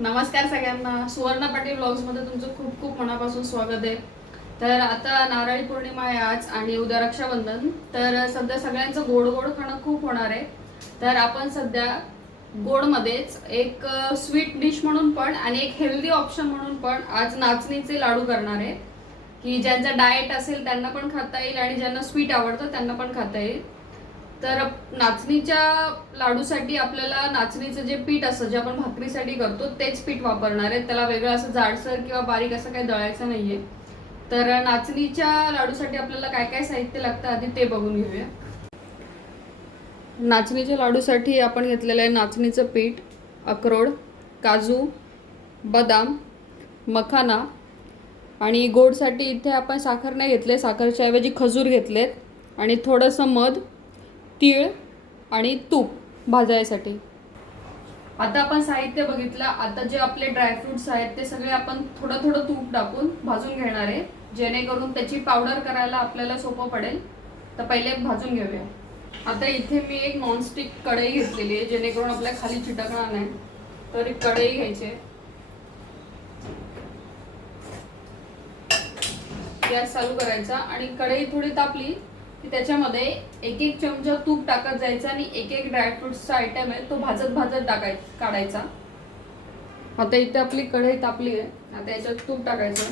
नमस्कार सगळ्यांना. सुवर्ण पाटील ब्लॉग्समध्ये तुमचं खूप खूप मनापासून स्वागत आहे. तर आता नारळी पौर्णिमा आहे आज आणि उद्या रक्षाबंधन. तर सध्या सगळ्यांचं गोड गोड खाणं खूप होणार आहे. तर आपण सध्या गोडमध्येच एक स्वीट डिश म्हणून पण आणि एक हेल्दी ऑप्शन म्हणून पण आज नाचणीचे लाडू करणार आहे, की ज्यांचा डाएट असेल त्यांना पण खाता येईल आणि ज्यांना स्वीट आवडतं त्यांना पण खाता येईल. तर नाचणीच्या लाडूसाठी आपल्याला नाचणीचं जे पीठ असतं जे आपण भाकरीसाठी करतो तेच पीठ वापरणार आहे. त्याला वेगळं असं जाडसर किंवा बारीक असं काही दळायचं नाहीये. तर नाचणीच्या लाडूसाठी आपल्याला काय काय साहित्य लागतं आधी ते बघून घेऊया. नाचणीच्या लाडूसाठी आपण घेतलेलं आहे नाचणीचं पीठ, अक्रोड, काजू, बदाम, मखाना आणि गोडसाठी इथे आपण साखर नाही घेतले, साखरच्या ऐवजी खजूर घेतलेत आणि थोडंसं मध, तीळ आणि तूप भाजायसाठी. आता आपण साहित्य बघितलं. आता जे आपले ड्रायफ्रुट्स आहेत ते सगळे आपण थोडं थोडं तूप टाकून भाजून घेणार आहे, जेणेकरून त्याची पावडर करायला आपल्याला सोपं पडेल. तर पहिले भाजून घेऊया. आता इथे मी एक नॉनस्टिक कढई घेतलेली आहे, जेणेकरून आपल्या खाली चिटकणार नाही. तर एक कढई घ्यायची, गॅस चालू करायचा आणि कढई थोडी तापली की त्याच्यामध्ये एक एक चमचा तूप टाकत जायचं आणि एक एक ड्रायफ्रुट्सचा आयटम आहे तो भाजत भाजत काढायचा. आता इथे आपली कढई तापली आहे. आता याच्यात तूप टाकायचं.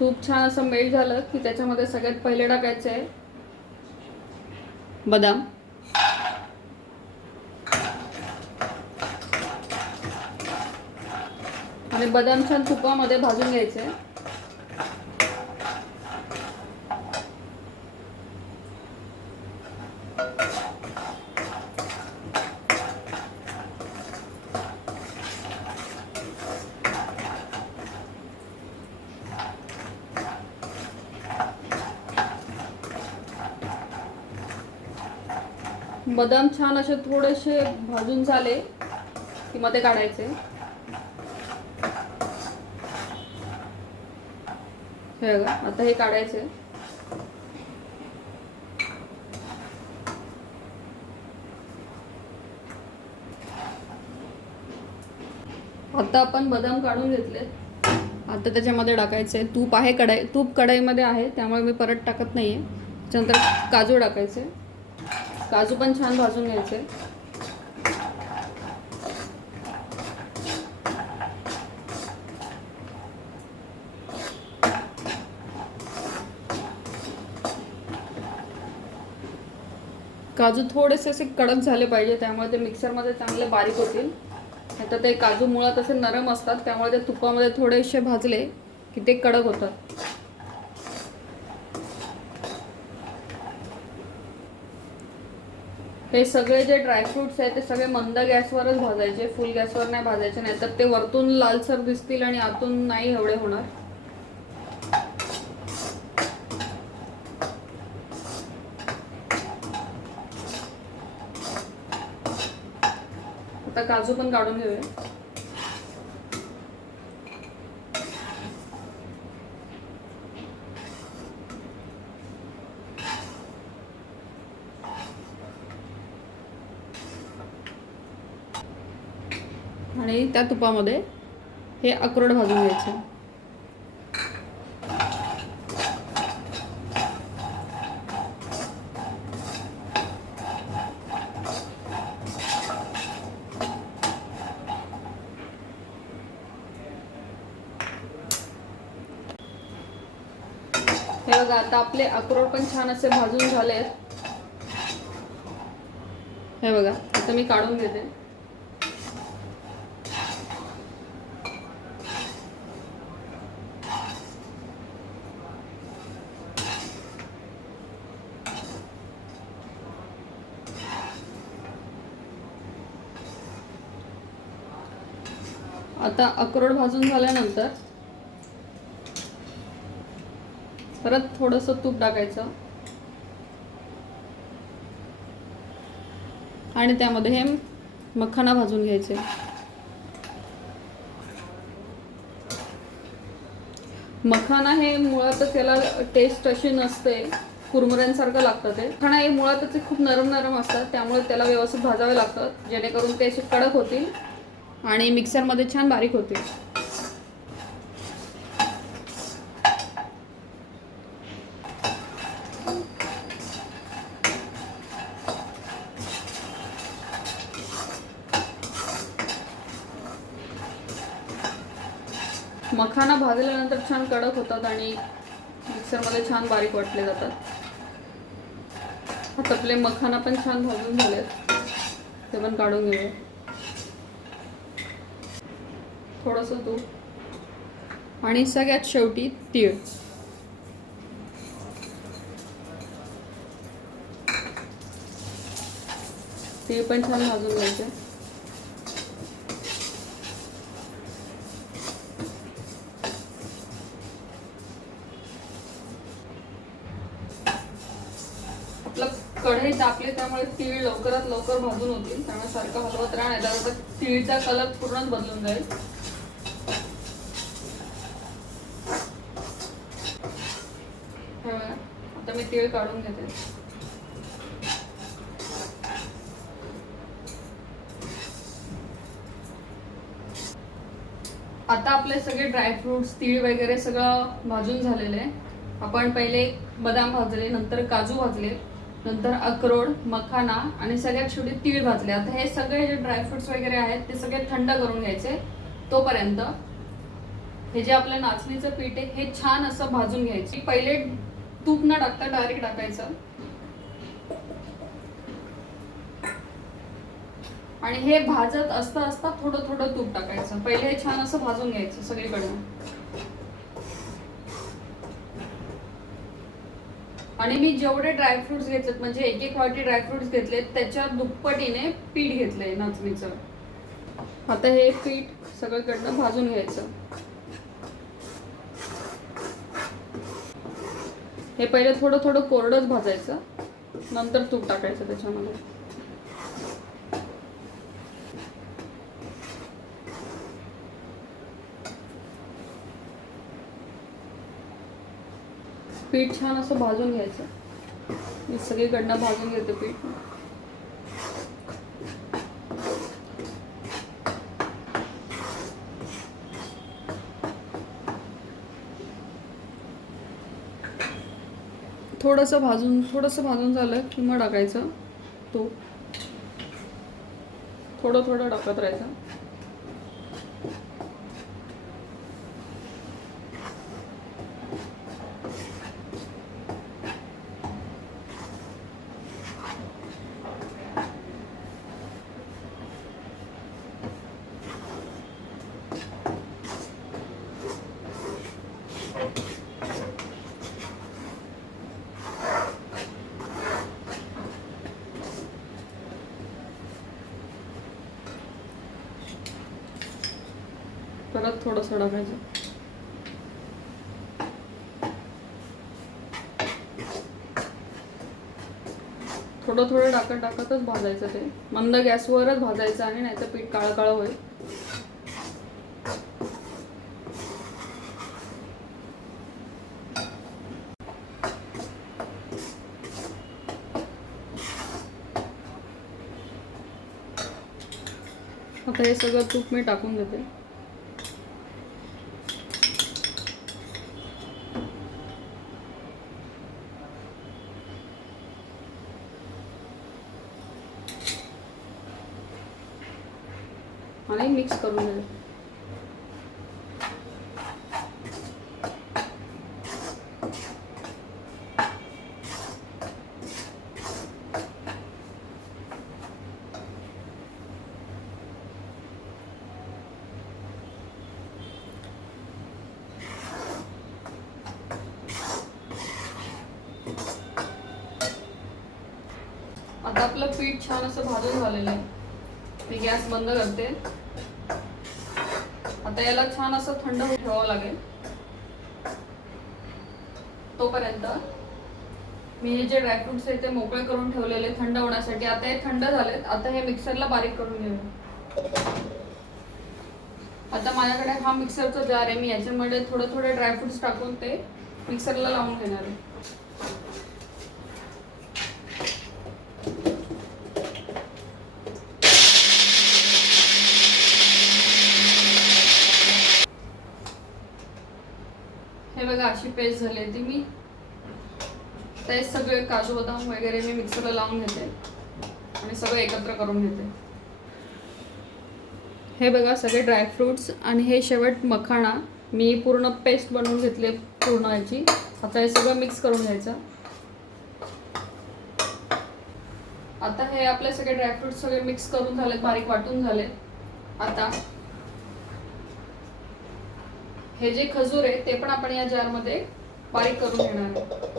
तूप छान असं मेल्ट झालं की त्याच्यामध्ये सगळ्यात पहिले टाकायचं आहे बदाम. आणि बदाम छान तुपामध्ये भाजून घ्यायचे. बदाम छान असे थोडेसे भाजून झाले की मग ते काढायचे. हे बघा, आता हे काढायचे. आता आपण बदाम काढून घेतले. आता त्याच्यामध्ये टाकायचे तूप आहे. तूप कढईमध्ये आहे त्यामुळे मी परत टाकत नाहीये. त्याच्यानंतर काजू टाकायचे. काजू पण छान भाजून घ्यायचे. काजू थोडेसे असे कडक झाले पाहिजे, त्यामुळे ते मिक्सरमध्ये चांगले बारीक होतील. आता ते काजू मुळात असे नरम असतात त्यामुळे ते तुपामध्ये थोडेसे भाजले की ते कडक होतात. हे सगळे जे ड्रायफ्रुट्स आहेत ते सगळे मंद गॅसवरच भाजायचे, फुल गॅसवर नाही भाजायचे, नाही तर ते वरतून लालसर दिसतील आणि आतून नाही एवढे होणार. आता काजू पण काढून घेऊया. आणि त्या तुपामध्ये हे अक्रोड भाजून घ्यायचे. हे बघा, आता आपले अक्रोड पण छान असे भाजून झालेत. हे बघा, आता मी काढून घेते. आता अक्रोड भाजून झाल्यानंतर परत थोडंसं तूप टाकायचं आणि त्यामध्ये हे मखाना भाजून घ्यायचे. मखाना हे मुळातच त्याला टेस्ट अशी नसते, कुरमुऱ्यांसारखं लागतं ते. मखाना हे मुळातच खूप नरम नरम असतात, त्यामुळे त्याला व्यवस्थित भाजावे लागतात जेणेकरून ते असे कडक होतील आणि मिक्सरमध्ये छान बारीक होतील. मखाना भाजल्यानंतर छान कडक होतात आणि मिक्सरमध्ये छान बारीक वाटले जातात. आता आपले मखाना पण छान भाजून झालेत, ते पण काढून घेऊया. थोडंसं तूप आणि सगळ्यात शेवटी तीळ. तीळ पण छान भाजून घ्यायचे. आपलं कढई तापली त्यामुळे तीळ लवकरात लवकर भाजून होतील, त्यामुळे सारखं हलवत राहा, नाही तर तीळचा कलर पूर्णच बदलून जाईल. आता मी तीळ काढून घेते. आता आपले सगळे ड्रायफ्रुट्स, तीळ वगैरे सगळं भाजून झालेलं आहे. आपण पहिले बदाम भाजले, नंतर काजू भाजले, नंतर अक्रोड, मखाना आणि सगळ्यात शेवटी तीळ भाजले. आता हे सगळे जे ड्रायफ्रुट्स वगैरे आहेत ते सगळे थंड करून घ्यायचे. तोपर्यंत हे जे आपलं नाचणीचं पीठ आहे हे छान असं भाजून घ्यायचे. पहिले तूप न टाकता डायरेक्ट टाकायचं आणि हे भाजत असता असता थोडं थोडं तूप टाकायचं. पहिले हे छान असं भाजून घ्यायचं सगळीकडून. आणि मी जेवढे ड्रायफ्रुट्स घेतलेत, म्हणजे एक एक वाटी ड्रायफ्रुट्स घेतलेत, त्याच्या दुप्पटीने पीठ घेतलंय नाचणीचं. आता हे पीठ सगळीकडनं भाजून घ्यायचं. हे पहिले थोडं थोडं कोरडंच भाजायचं, नंतर तूप टाकायचं त्याच्यामध्ये. पीठ छान असं भाजून घ्यायचं. मी सगळीकडनं भाजून घेते पीठ. थोडंसं भाजून झालं की मग टाकायचं तूप. थोडं थोडं टाकत राहायचं. परत थोडंसं टाकायचं. थोडं थोडं टाकतच भाजायचं. ते मंद गॅसवरच भाजायचं आणि नाहीतर पीठ काळं काळं होईल. आता हे सगळं तूप मी टाकून घेते. आणि मिक्स करून घ्या. आता आपलं पीठ छान असं भाजून झालेलं आहे. मी गॅस बंद करते. आता याला छान असं थंड होऊ ठेवावं लागेल. तोपर्यंत मी हे जे ड्रायफ्रुट्स आहेत ते मोकळे करून ठेवलेले थंड होण्यासाठी. आता हे थंड झालेत. आता हे मिक्सरला बारीक करून घेऊया. आता माझ्याकडे हा मिक्सरचा जार आहे. मी याच्यामध्ये थोडे थोडे ड्रायफ्रुट्स टाकून ते मिक्सरला लावून घेणार आहे. अशी पेस्ट झाली ती मी ते सगळे काजू बदाम वगैरे मी मिक्सरला लावून घेते आणि सगळं एकत्र करून घेते. हे बघा सगळे ड्रायफ्रुट्स आणि हे शेवट मखाणा मी पूर्ण पेस्ट बनवून घेतले पूर्ण याची. आता हे सगळं मिक्स करून घ्यायचं. आता हे आपले सगळे ड्रायफ्रुट्स सगळे मिक्स करून झाले, बारीक वाटून झाले. आता हे जे खजूर आहे ते पण आपण या जारमध्ये बारीक करून घेणार आहे.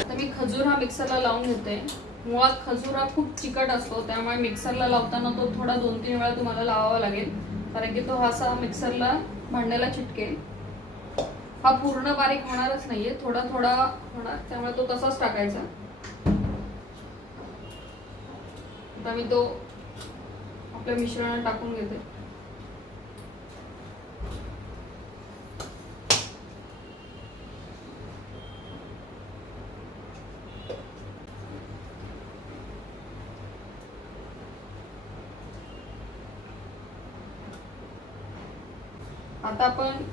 आता मी खजूर हा मिक्सरला लावून घेते. मुळात खजूर हा खूप चिकट असतो, त्यामुळे मिक्सरला लावताना तो थोडा 2-3 वेळा तुम्हाला लावावा लागेल, कारण की तो असा मिक्सरला भांड्याला चिटकेल. हा पूर्ण बारीक होणारच नाहीये, थोडा थोडा होणार, त्यामुळे तो तसाच टाकायचा. आता मी तो आपल्या मिश्रणात टाकून घेते. आता आपण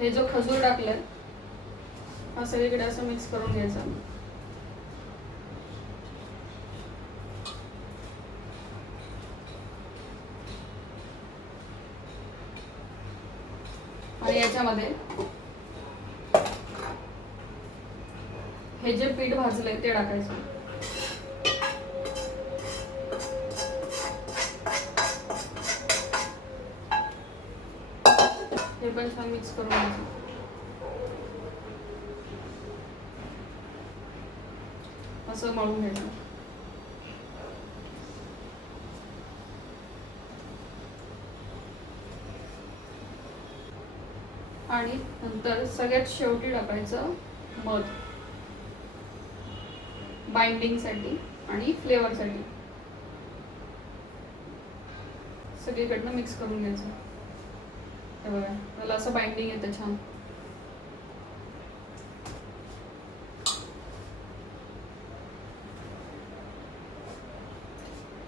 हे जो खजूर टाकलाय हा सगळीकडे असं मिक्स करून घ्यायचा. आणि याच्यामध्ये हे जे पीठ भाजलंय ते टाकायचं. हे पण छान मिक्स करून घ्यायचं. असं मळून घ्यायचं. आणि नंतर सगळ्यात शेवटी टाकायचं मध, बाइंडिंग साठी आणि फ्लेवर साठी. सगळीकडनं मिक्स करून घ्यायचं. हे बघा त्याला असं बाइंडिंग येतं छान.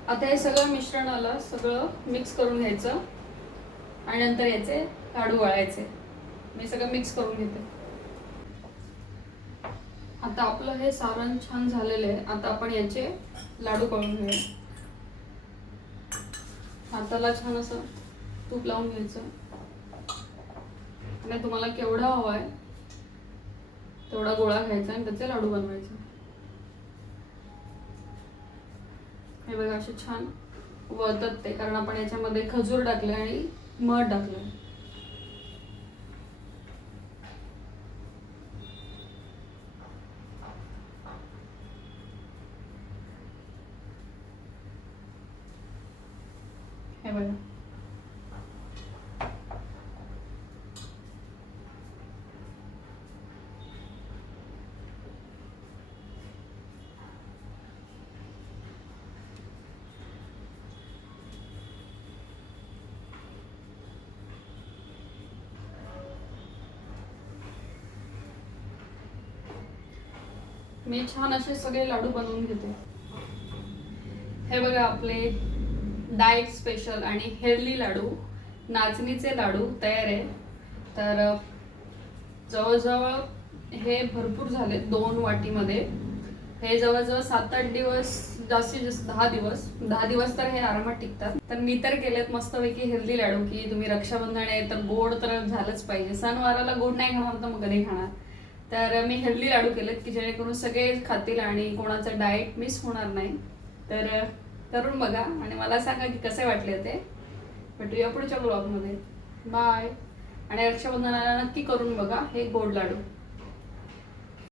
आता हे सगळं मिश्रणाला सगळं मिक्स करून घ्यायचं आणि नंतर याचे लाडू वळायचे. मी सगळं मिक्स करून घेते. आता आपलं हे सारण छान झालेलं आहे. आता आपण याचे लाडू करून घेऊया. हाताला छान असं तूप लावून घ्यायचं आणि तुम्हाला केवढा हवाय तेवढा गोळा घ्यायचा आणि त्याचे लाडू बनवायचे. हे बघा असे छान वळतात ते, कारण आपण याच्यामध्ये खजूर टाकले आणि मध टाकलं. हे बघा मी छान असे सगळे लाडू बनवून घेते. हे बघा आपले डाएट स्पेशल आणि हेल्दी लाडू, नाचणीचे लाडू तयार आहे. तर जवळजवळ हे भरपूर झाले. 2 वाटीमध्ये हे जवळजवळ 7-8 दिवस, जास्तीत जास्त 10 दिवस तर हे आरामात टिकतात. तर मी तर केलेत मस्तपैकी हेल्दी लाडू, की तुम्ही रक्षाबंधन आहे तर गोड तर झालंच पाहिजे. सणवाराला गोड नाही खाणार तर मग कधी खाणार. तर मी हेल्दी लाडू केलेत की जेणेकरून सगळे खातील आणि कोणाचं डाएट मिस होणार नाही. तर करून बघा आणि मला सांगा की कसे वाटले ते. भेटूया पुढच्या ब्लॉगमध्ये. बाय. आणि रक्षाबंधनाला नक्की करून बघा हे गोड लाडू.